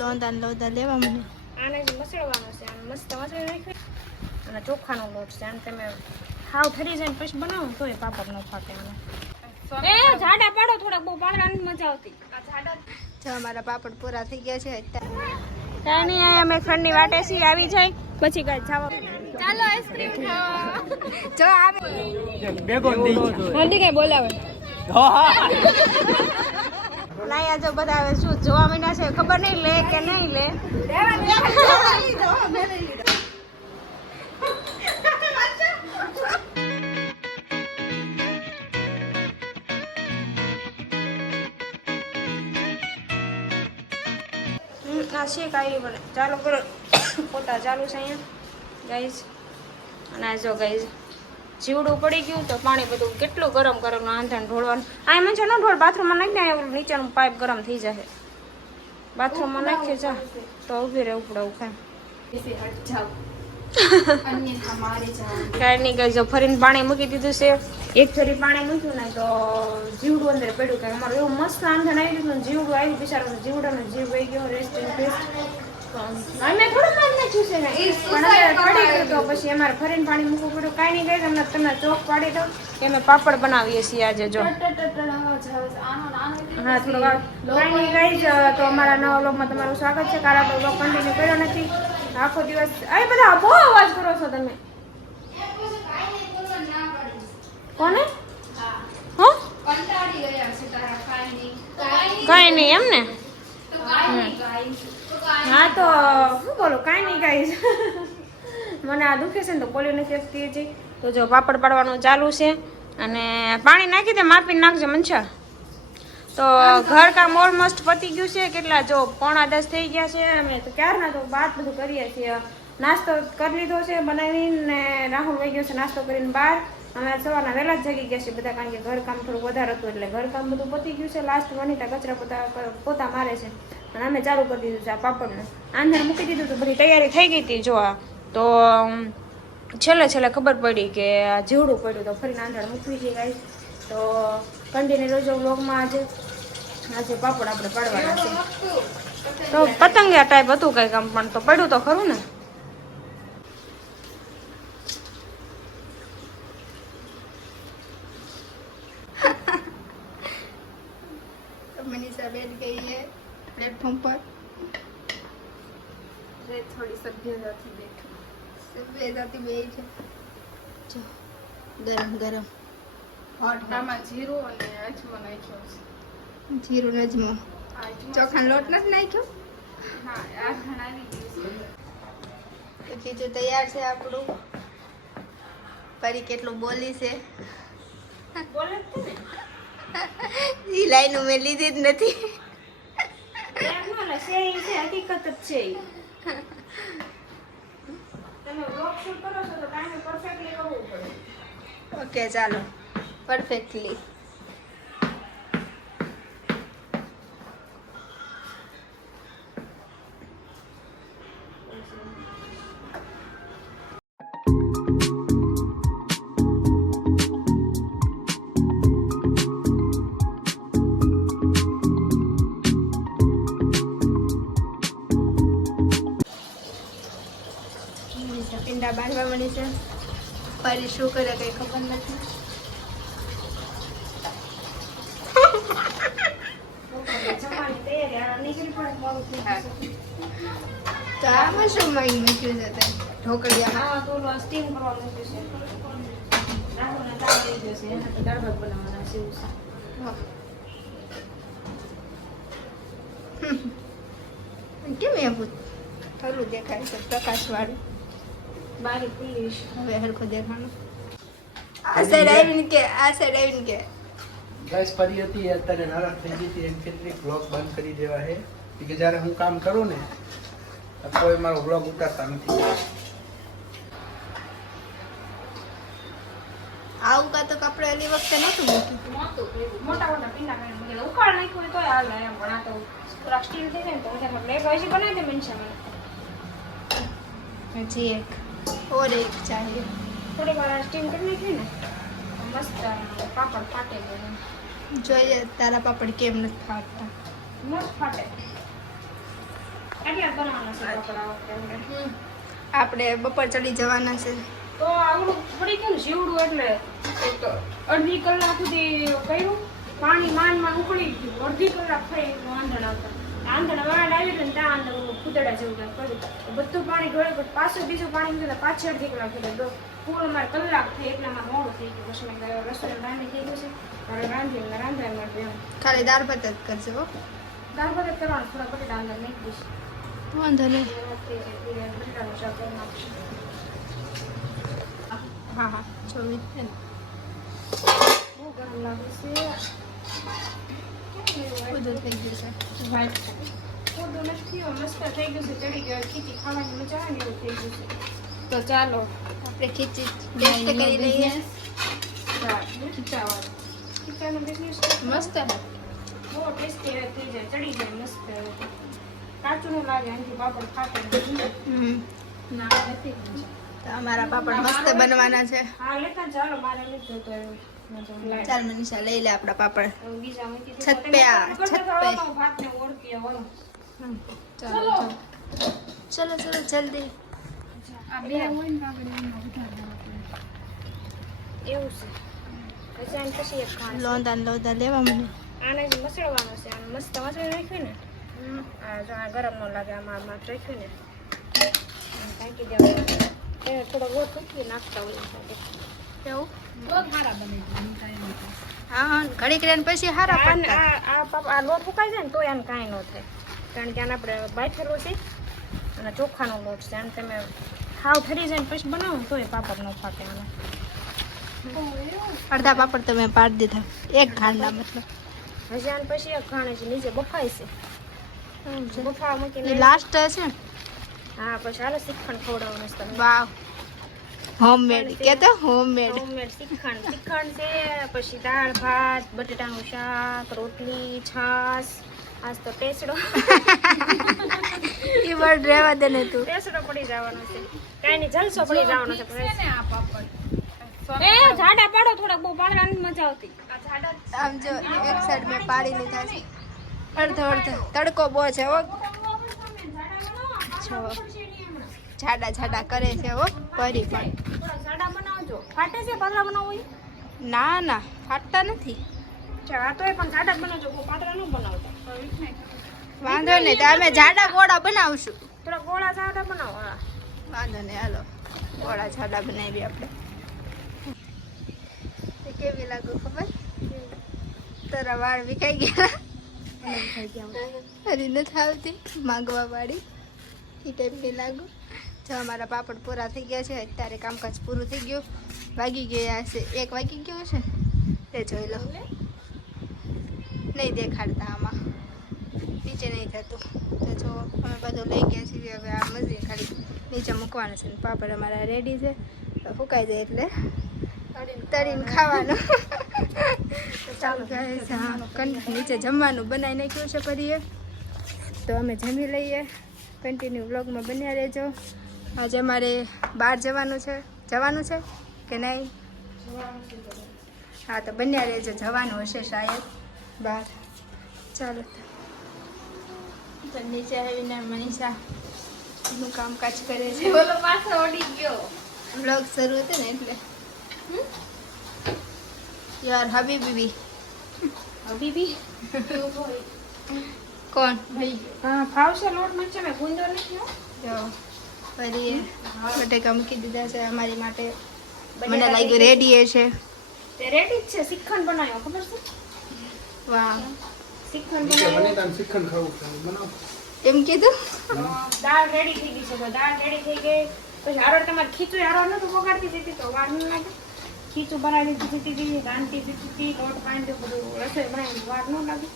લોંદા ને લોંદા લેવા મને. આને જ મસળવાનો છે આને મસ્ત મસળી નાખ્યો અને ચોખાનો લોટ છે આને તમે હાવ ઠરી જાય ને પછી બનાવો ને તોય પાપડ ન ફાટે આને એ જાડા પાડો થોડા બહુ પાડવાની મજા આવતી. જો. અમારા પાપડ પૂરા થઈ ગયા છે અત્યારે. કાંઈ નહીં અમે ફ્રેન્ડની વાટે છીએ આવી જાય. પછી કાંઈ જાવ. ચાલો આઈસ્ક્રીમ જો આવે. મંદી કઈ બોલાવે. લાયા જો બધા હવે શું જોવા માંડ્યા છે, ખબર નહીં લે કે નહીં લે. આ શેક આવી બને ચાલો કરો. પોતા ચાલુ છે અહીંયા. ગાઈઝ, અને જો ગાઈઝ. જીવડું પડી ગયું તો પાણી બધું કેટલું ગરમ ગરમ આંધણ ઢોળવાનું. આ એમ છે, ન ઢોળ બાથરૂમમાં નાખી દે એવું નીચેનું પાઇપ ગરમ થઈ જશે બાથરૂમમાં નાખીએ જા, તો ઊભી રહે ઉપડવું કાંઈ કાંઈ કઈ જો ફરીને પાણી મૂકી દીધું છે. એક ફેરી પાણી મૂક્યું ને તો જીવડું અંદર પડ્યું કે અમારું એવું મસ્ત આંધણ આવી ગયું જીવડું આવી બિચારું જીવડાનો જીવ વહી ગયો રેસ્ટ ઇન અમે થોડું માન નાખ્યું છે ને પણ અમે પડી ગયું તો પછી અમારે ફરીને પાણી મૂકવું પડ્યું. કાંઈ નહીં ગઈ તમને તમને ચોક પાડી દઉં કે અમે પાપડ બનાવીએ છીએ આજે જો. હા થોડું કાંઈ નહીં ગાઈઝ તો અમારા નવા વ્લોગમાં તમારું સ્વાગત છે. કારણ આપણે વ્લોગ કન્ટિન્યુ કર્યો નથી. આખો દિવસ આ બધા બહુ અવાજ કરો છો તમે. કોને? હા. કાંઈ નહીં એમ ને? તો શું બોલું કાંઈ નહીં ગાઈઝ મને આ દુખે છે ને તો પોલીઓ નથી આપતી હજી. તો જો પાપડ પાડવાનું ચાલુ છે અને પાણી નાખી દે માપીને નાખજો મંછા તો ઘર કામ ઓલમોસ્ટ પતી ગયું છે કેટલા જો પોણા દસ થઈ ગયા છે અમે તો ક્યારના તો બાદ બધું કરીએ છીએ. નાસ્તો કરી લીધો છે બનાવીને રાહુલ વહી ગયો છે નાસ્તો કરીને બહાર. અમે સવારના વહેલા જ જગી ગયા છે બધા કારણ કે ઘર કામ થોડું વધારે હતું એટલે ઘર કામ બધું પતી ગયું છે. લાસ્ટ વનિતા કચરા પોતા પોતા મારે છે. અને અમે ચાલુ કરી દીધું છે આ પાપડનું. આંધણ મૂકી દીધું હતું, બધી તૈયારી થઈ ગઈ હતી, જો તો છેલ્લે છેલ્લે ખબર પડી કે જીવડું પડ્યું તો ફરીને આંધણ મૂકવી છે ગાઈ તો કન્ટિન્યુ રોજો વ્લોગમાં આજે. આજે પાપડ આપણે પાડવાના છે. તો પતંગિયા ટાઈપ હતું કંઈક આમ, પણ તો પડ્યું તો ખરું ને. મનીષા બેન છે પ્લેટફોર્મ પર. થોડી સભ્યતાથી બેઠું. સભ્યતાથી બે છે. જો ગરમ ગરમ. હોટ આમાં જીરું અને અજમો નાખ્યો છે. જીરું નજમો ચોખાનો લોટ નથી નાખ્યો? હા આ ઘણાવી ગયું ખીચું તૈયાર છે આપણું. પરી કેટલું બોલી છે. બોલે છે ને. એ લાઈન મેં લીધી જ નથી. ના છે ઈ છે હકીકત જ છે તમે vlog shoot કરો છો તો ટાઈમે perfectly કરવું પડે. ઓકે ચાલો. પરફેક્ટલી પિંડા બાંધવા મળી છે. ફરી શું કરે કઈ ખબર નથી. તો આમાં શું માંગી મૂક્યું છે તે? ઢોકળિયામાં steam કરવા મૂક્યું છે. કેમ એવું થયું દેખાય છે પ્રકાશ વાળું બારી ખુલ્લી છે હવે હરખું દેખાણું આ સાઈડ આવીને કે આ સાઈડ આવીને કે ગેસ પડી હતી એ અત્યારે નારાજ થઈ ગઈ હતી એમ કેટલીક બ્લોગ બંધ કરી દેવા છે ઈ કે જ્યારે હું કામ કરું ને તો કોઈ મારો બ્લોગ ઉતારતા નથી આવું કાં તો કપડે એની વખતે નહોતું મૂક્યું મોટું ભેગું. મોટા મોટા પીંડા કરીને મૂકેલા. ઉકાળ નાખ્યું હોય તોય હાલે એમ પણ આ તો થોડાક સ્ટીલ થઈ જાય ને તો વધારે લે હજી બનાવી દે મનસા મને હજી એક ઓર एक चाहिए। थोड़ी बार સ્ટીમ करने की ना? મસ્ત પાપડ ફાટે જોઈએ તારા પાપડ કેમ નથી ફાટતા મસ્ત ફાટે કેટલા બનાવવાના છે પાપડ આપણે? આપણે બપોર ચડી જવાના છે તો આવડું પડી ગયું ને જીવડું એટલે અડધી કલાક સુધી કર્યું. પાણી માનમાં ઉકળી ગયું. અડધી કલાક થઈ વાંધણ આવતા આંધણ વાળ આવી ને ત્યાં આંધણ ફૂદડા જેવું કંઈક કર્યું બધું પાણી ઢોળે પછી પાછું બીજું પાણી મૂક્યું તો પાછી અડધી કલાક થઈ પૂરો મારે કલાક થઈ એટલે મોડું થઈ ગયું. પછી મેં કીધું રસોઈ રાંધી થઈ ગયું છે. મારે રાંધી માટે ખાલી દાળ ભાત જ કરશે હો. દાળ ભાત જ કરવાનું થોડા બટેટા અંદર નાખી દઈશ. વાંધો નહીં. જાય શાક કરી નાખીશું. હા હા છે ને. બહુ ગરમ લાગે છે. બધું થઈ ગયું છે વાઈટ પોદો નથી મસ્ત થઈ ગયું છે ચડી ગયો ખીચી ખાવાની મજા આવે એવું થઈ ગયું છે. તો ચાલો આપણે ખીચી ટેસ્ટ કરી લઈએ ખીચાનું મસ્ત બહુ ટેસ્ટી થઈ જાય ચડી જાય મસ્ત કાચું ન લાગે આનાથી પાપડ ખાતા ના નથી અમારા પાપડ મસ્ત બનવાના છે. હા લેતા ચાલો મારે લીધો એવું લાય. ચાલ મનીષા લઈ લે આપડા પાપડ. છત પે આ, છત પે. ચાલો ચલો. ચલો. જલ્દી. લોંદા લોંદા લેવા મને. આને જ મસળવાનો છે. આને મસ્ત મસળી રાખ્યું ને? આ જો આ ગરમ ન લાગે આમાં આમાં રાખ્યું ને? ઢાંકી દેવાનું. થોડો ઉકળી નાખતા હોય બને હા હા ઘડીક રહીને પછી હારા આ આ લોટ ફૂકાઈ જાય ને તો એને કાંઈ ન થાય. કારણ કે આને આપણે બાફેલો છે અને ચોખાનો લોટ છે. આને તમે હાવ ઠરી જાય ને પછી બનાવો તોય પાપડ ન ફાટે આને અડધા પાપડ તો મેં પાડી દીધા. એક ખાંડના મતલબ. હજી આને પછી એક ખાણે છે નીચે બફાય છે. બફાવા મૂકીને લાસ્ટ છે હા પછી હાલો શ્રીખંડ ખવડાવવાનું વાવ. હોમમેડ કે તો હોમમેડ હોમમેડ શ્રીખંડ શ્રીખંડ છે પછી દાળ ભાત બટેટાનું શાક રોટલી છાસ આજ તો ટેસડો એ વર્ડ રહેવા દે ને તું ટેસડો પડી જવાનો છે કાઈ નહીં જલસો પડી જવાનો છે એ ઝાડા પાડો થોડાક બહુ પાડવાની મજા આવતી આમ જો એક સાઈડ મેં પાડી લીધા છે અડધો અડધો તડકો બહુ છે હો જો જાડા જાડા કરે છે હો પરી પણ. જાડા બનાવજો ફાટે છે પાતળા બનાવો ઈ? ના ના ફાટતા નથી. આ પણ જાડા બનાવજો પાતળા ન બનાવતા. વાંધો નહીં તો અમે જાડા ગોળા બનાવશું. થોડા ગોળા જાડા બનાવો વાંધો નહીં હાલો. ગોળા જાડા બનાવી આપણે. કેવી લાગુ ખબર? તારા વાળ વિખાઈ ગયા. હરી નથી આવતી માંગવા વાળી. એ ટાઈપની લાગુ. જો અમારા પાપડ પૂરા થઈ ગયા છે અત્યારે કામકાજ પૂરું થઈ ગયું. વાગી ગયા છે એક વાગી ગયો છે? તે જોઈ લો. નહીં દેખાડતા આમાં. નીચે નહીં થતું. તો જો અમે બધું લઈ ગયા છીએ હવે આ મજરી ખાલી નીચે મૂકવાનું છે પાપડ અમારા રેડી છે. તો ફૂકાઈ જાય એટલે તળીને ખાવાનું. ચાલુ થાય છે નીચે જમવાનું બનાવી નાખ્યું છે કરીએ તો અમે જમી લઈએ. કન્ટિન્યુ વ્લોગમાં બન્યા રહેજો. આજે અમારે બહાર જવાનું છે. જવાનું છે કે નહીં? હા તો બન્યા રહેજો. જવાનું હશે શાયદ. બહાર ચાલો. તો. નીચે આવીને મનીષા નું કામકાજ કરે છે. બોલો પાછો ઓડી ગયો. વ્લોગ શરૂ હતો ને એટલે. યાર હબીબી હબીબી કોણ? ફાવશે લોટ મરચા મેં ગુંદો નથી હો. જો ફરી બટેકા મૂકી દીધા છે અમારી માટે. મને લાગ્યું રેડી છે. તે રેડી જ છે શ્રીખંડ બનાવ્યો ખબર છે? વાહ. શ્રીખંડ નીચે બનાવ્યો. બને તાન શ્રીખંડ ખાવું છે બનાવો. એમ કીધું? દાળ રેડી થઈ ગઈ છે તો દાળ રેડી થઈ ગઈ. પછી હારો તમારે ખીચું હારો નતું વગાડતી દીધી તો વાર ન લાગે. ખીચું બનાવી દીધી હતી રાંધતી દીધી હતી લોટ બાંધ્યો બધું રસોઈ બનાવી વાર ન લાગે.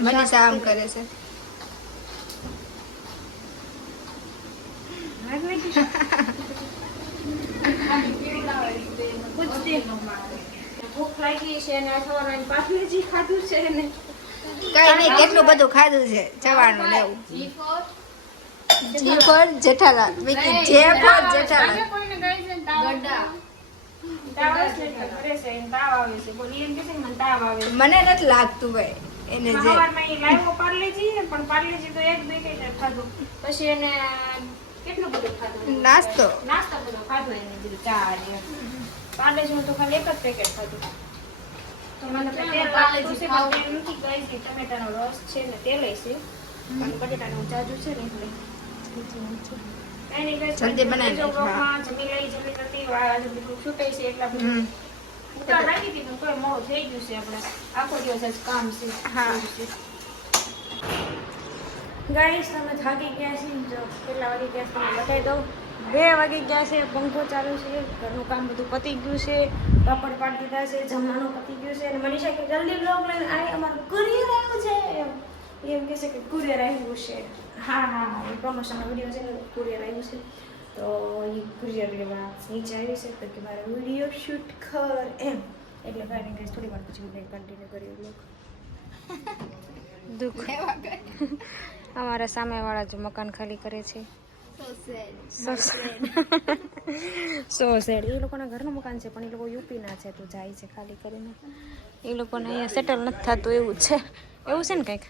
મનીષા આમ કરે છે હાથ લાગી છે. પૂછતી. ભૂખ લાગી છે અને સવારે પાછું ખાધું છે ને કઈ નહીં કેટલું બધું ખાધું છે જવાનું ને એવું જેઠાલાલ જે ફોર જેઠાલાલ મને નથી લાગતું ભાઈ એને જે લાવ્યો પાર્લેજી પણ પાર્લેજી તો એક બે કઈ ખાધું પછી એને કેટલું બધું ખાધું નાસ્તો નાસ્તો બધો ખાધો એને જે ચા ને પાર્લેજીનું તો ખાલી એક જ પેકેટ ખાધું તો મને પણ તેલ નથી ગઈ છે ટમેટાનો રસ છે ને તેલ છે પણ બટેટાનું જાજુ છે ને એટલે જલ્દી બનાવી જમી લઈ જમી વા- બધું છે એટલા બધું. ઉતાર રાખી દીધું તોય મોડું થઈ ગયું છે આપણે. આખો દિવસ જ કામ છે હા. ગાઈસ તમે થાકી ગયા છે જો કેટલા વાગે ગયા છે બતાવી દઉં. બે વાગે ગયા છે પંખો ચાલુ છે ઘરનું કામ બધું પતી ગયું છે કાપડ પાડી દીધા છે જમવાનું પતી ગયું છે અને મનીષા કે જલ્દી બ્લોગ લઈને આ અમારું કરી રહ્યું છે. એમ એમ કહે છે કે કુરિયર આવ્યું છે. હા હા હા એ પ્રમોશનનો વીડિયો છે ને કુરિયર આવ્યું છે. તો એ કુરિયર લેવા નીચે આવી છે તો કે મારે વીડિયો શૂટ કર એમ. એટલે ભાઈ નહીં થોડી વાર પછી મેં કન્ટિન્યુ કર્યું લોક દુઃખ. અમારા સામેવાળા જો મકાન ખાલી કરે છે. સો સેડ એ લોકોના ઘરનું મકાન છે પણ એ લોકો યુપીના છે તો જાય છે ખાલી કરીને. એ લોકોને અહીંયા સેટલ નથી થતું એવું છે. એવું છે ને કંઈક?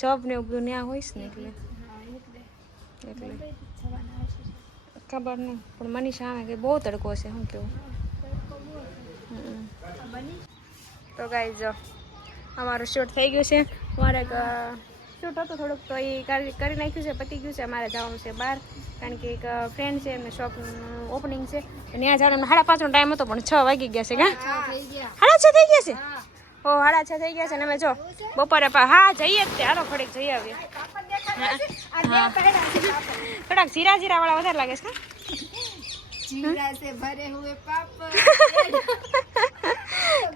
જોબ ને એવું બધું ત્યાં હોઈશ ને એટલે. એટલે. ખબર નહીં પણ મનીષા આવે કે બહુ તડકો છે શું કેવું? તો ગાઈ જો અમારું શૂટ થઈ ગયું છે. મારે શૂટ હતું થોડુંક તો એ કરી નાખ્યું છે પતી ગયું છે અમારે જવાનું છે બહાર. કારણ કે એક ફ્રેન્ડ છે એમને શોપનું ઓપનિંગ છે. ત્યાં જવાનો સાડા પાંચનો ટાઈમ હતો પણ છ વાગી ગયા છે કા? સાડા છ થઈ ગયા છે? ઓ હાડા છ થઈ ગયા છે ને અમે જો બપોરે હા જઈએ જ તે. હાલો ખડીક જઈ આવીએ. થોડાક જીરા જીરા વાળા વધારે લાગે છે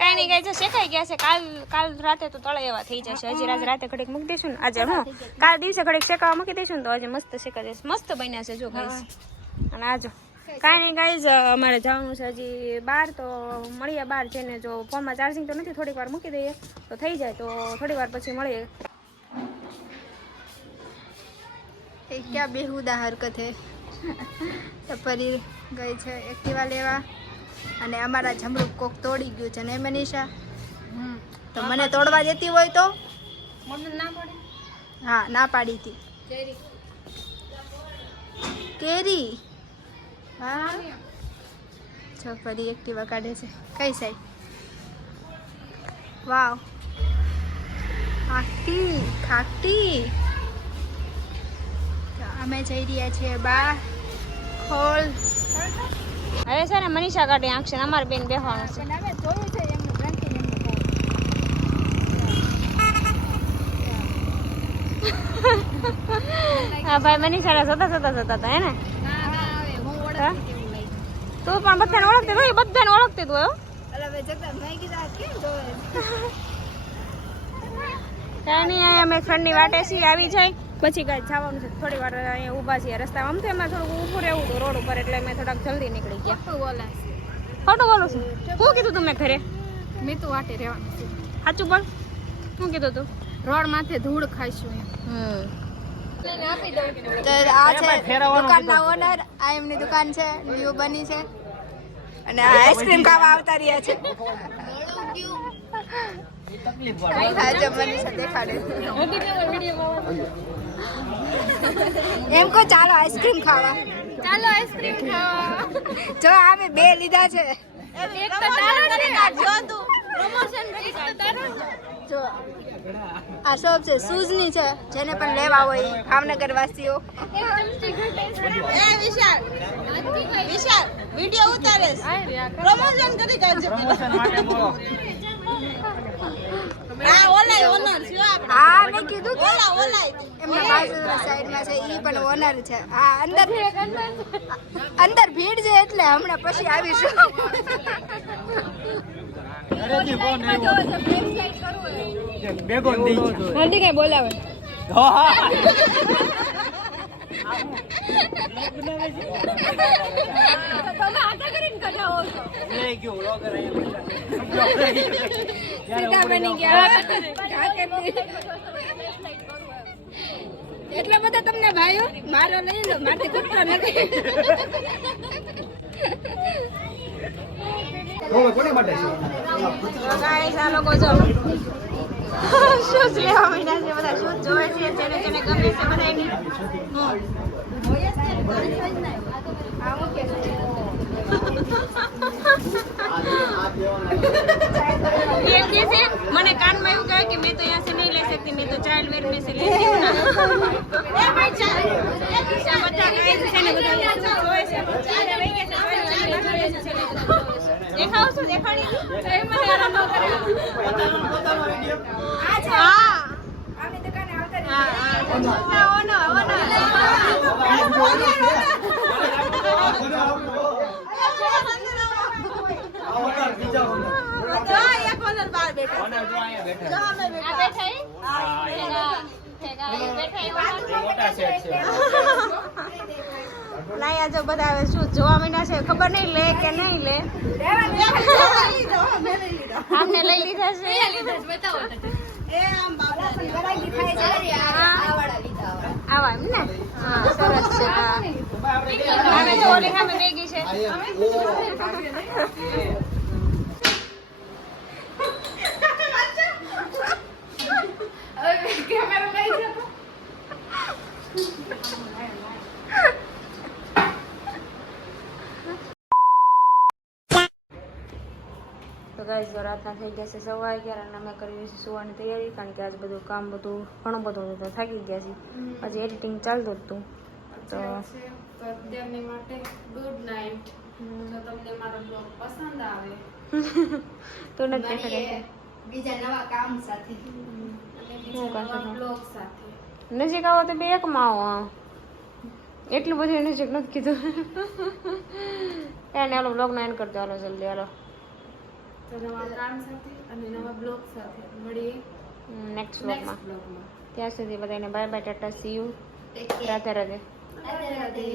કઈ નહીં કઈ છે શેકાઈ ગયા છે. કાલ કાલ રાતે તો તળે એવા થઈ જશે. હજી રાત રાતે ઘડીક મૂકી દઈશું ને. આજે હું? કાલ દિવસે ઘડીક શેકાવા મૂકી દઈશું ને તો આજે મસ્ત શેકા જશે. મસ્ત બન્યા છે જો ગાઈસ. અને આજો કાંઈ નહીં ગાઈઝ અમારે જવાનું છે હજી બહાર તો મળીએ બહાર જઈને. જો ફોનમાં ચાર્જિંગ તો નથી થોડીક વાર મૂકી દઈએ તો થઈ જાય તો થોડી વાર પછી મળીએ. એ ક્યાં બેહુદા હરકત હે? તો પરી ગઈ છે એક્ટિવા લેવા. અને અમારા જમરૂક કોક તોડી ગયું છે ને મનીષા? તો મને તોડવા દેતી હોય તો? હા ના પાડી હતી. કેરી? હા? જો ફરી એક્ટિવા કાઢે છે. કઈ સાઈડ વાવ. ખાટી ખાટી. અમે જઈ રહ્યા છીએ બા ખોલ. હવે છે ને મનીષા કાઢી આંખ છે અમારે બેન બેહવાનું છે. અમે જોયું છે એમનું ગ્રંથિ એમનું કામ. હા ભાઈ મનીષા જતા સતા સતા હતા હે ના હવે હું હા? ઓળખતી કેવું લાગ્યું તું પણ બધાને ઓળખતી હોય બધાને ઓળખતી તું? કાંઈ નહીં અમે ફ્રેન્ડની વાટે છીએ આવી જાય. પછી કાંઈ જવાનું છે થોડી વાર અહીંયા ઊભા છીએ રસ્તામાં આમ તો એમાં થોડુંક ઊભું રહેવું હતું રોડ ઉપર એટલે અમે થોડાક જલ્દી નીકળી ગયા. ખોટું બોલે છે. ખોટું બોલું છું? શું કીધું તું મેં ઘરે? મેં તો વાટે રહેવાનું સાચું બોલ. શું કીધું તું? રોડ માથે ધૂળ ખાઈશું એમ. હમ. તો આ છે દુકાનના ઓનર આ એમની દુકાન છે ન્યુ બની છે. અને આ આઈસ્ક્રીમ ખાવા આવતા રહ્યા છે. એમ કો ચાલો આઈસ્ક્રીમ ખાવા. ચાલો આઈસ્ક્રીમ ખાવા. જો અમે બે લીધા છે. એક તો તારો છે. જો તું પ્રમોશન જો આ શોપ છે શૂઝની છે જેને પણ લેવા હોય ભાવનગર વાસીઓ હા મેં કીધું કે એમના બાજુ સાઈડમાં છે એ પણ ઓનર છે. હા અંદર અંદર ભીડ છે એટલે હમણાં પછી આવીશું. કઈ બોલાવે. એટલા બધા તમને ભાઈઓ મારો લઈ લો મારથી કૂતરો નથી. કોને કોને માટે છે? આ લોકો જો શૂઝ લેવા માંડ્યા છે બધા છે જેને જેને ગમે છે બધાની મને કાનમાં એવું કહે કે મેં તો અહીંયા નહીં લઈ શકતી મેં તો ચાઇલ્ડ વેર મેં લેતી દેખાવ છું દેખાડી તો એ મને ન કરે. હા. આની દુકાને આવતા હા હા ઓનો ઓનો લાયા જો બધા હવે શું જોવા માંડ્યા છે ખબર નહીં લે કે નહીં લે. આમને લઈ લીધા છે. આવા એમ ને? હા સરસ છે. હા. ઓલી સામે મેગી છે તો ગાઈઝ રાતના થઈ ગયા છે સવા અગિયાર અને અમે કરીએ છીએ સુવાની તૈયારી કારણ કે આજ બધું કામ બધું ઘણું બધું તો થાકી ગયા છે હજી એડિટિંગ ચાલતું હતું. તો તો અત્યારની માટે ગુડ નાઇટ જો તમને મારો બ્લોગ પસંદ આવે તો નથી દેખાડે બીજા નવા કામ સાથે. અને બીજા નવા બ્લોગ સાથે. નજીક આવો તો બે એકમાં આવો. એટલું બધું નજીક નથી કીધું. એને હાલો બ્લોગનો એન્ડ કરજો હાલો જલ્દી હાલો. તો નવા કામ સાથે અને નવા બ્લોગ સાથે મળીએ. નેક્સ્ટ બ્લોગમાં ત્યાં સુધી બધાને bye bye tata see you Radhe Radhe. Radhe Radhe.